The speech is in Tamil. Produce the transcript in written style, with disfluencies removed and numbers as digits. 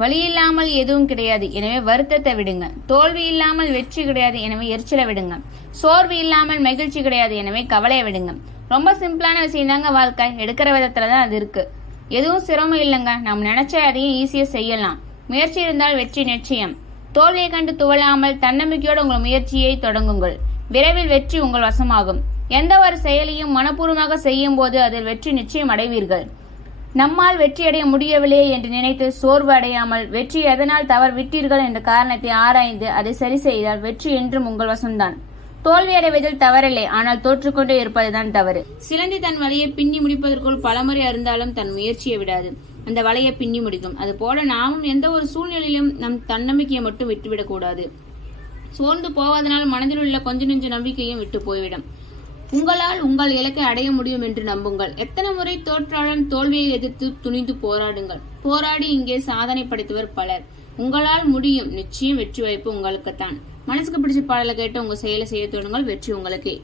வலி இல்லாமல் எதுவும் கிடையாது, எனவே வருத்தத்தை விடுங்க. தோல்வி இல்லாமல் வெற்றி கிடையாது, எனவே எரிச்சலை விடுங்க. சோர்வு இல்லாமல் மகிழ்ச்சி கிடையாது, எனவே கவலையை விடுங்க. ரொம்ப சிம்பிளான விஷயம் தாங்க வாழ்க்கை. எடுக்கிற விதத்துலதான் அது இருக்கு. எதுவும் சிரமம் இல்லைங்க. நாம் நினைச்ச அதையும் ஈஸியா செய்யலாம். முயற்சி இருந்தால் வெற்றி நிச்சயம். தோல்வியை கண்டு துவளாமல் தன்னம்பிக்கையோடு உங்கள் முயற்சியை தொடங்குங்கள். விரைவில் வெற்றி உங்கள் வசமாகும். எந்த ஒரு செயலையும் மனப்பூர்வமாக செய்யும் போது அதில் வெற்றி நிச்சயம் அடைவீர்கள். நம்மால் வெற்றி அடைய முடியவில்லையே என்று நினைத்து சோர்வு அடையாமல் வெற்றி எதனால் தவறு விட்டீர்கள் என்ற காரணத்தை ஆராய்ந்து அதை சரி செய்தால் வெற்றி என்றும் உங்கள் வசம்தான். தோல்வி அடைவதில் தவறில்லை, ஆனால் தோற்றுக்கொண்டே இருப்பதுதான் தவறு. சிலந்தி தன் வலையை பின்னி முடிப்பதற்குள் பலமுறை அறிந்தாலும் தன் முயற்சியை விடாது. அந்த வலையை பின்னி முடிக்கும். அது போல நாமும் எந்த ஒரு சூழ்நிலையிலும் நம் தன்னம்பிக்கையை மட்டும் விட்டுவிடக் கூடாது. சோர்ந்து போவதனால் மனதில் உள்ள கொஞ்ச நெஞ்ச நம்பிக்கையும் விட்டு போய்விடும். உங்களால் உங்கள் இலக்கை அடைய முடியும் என்று நம்புங்கள். எத்தனை முறை தோற்றாலும் தோல்வியை எதிர்த்து துணிந்து போராடுங்கள். போராடி இங்கே சாதனை படைத்தவர் பலர். உங்களால் முடியும். நிச்சயம் வெற்றி வாய்ப்பு உங்களுக்குத்தான். மனசுக்கு பிடிச்ச பாடலை கேட்டு உங்க செயலை செய்ய தோணுங்கள். வெற்றி உங்களுக்கே.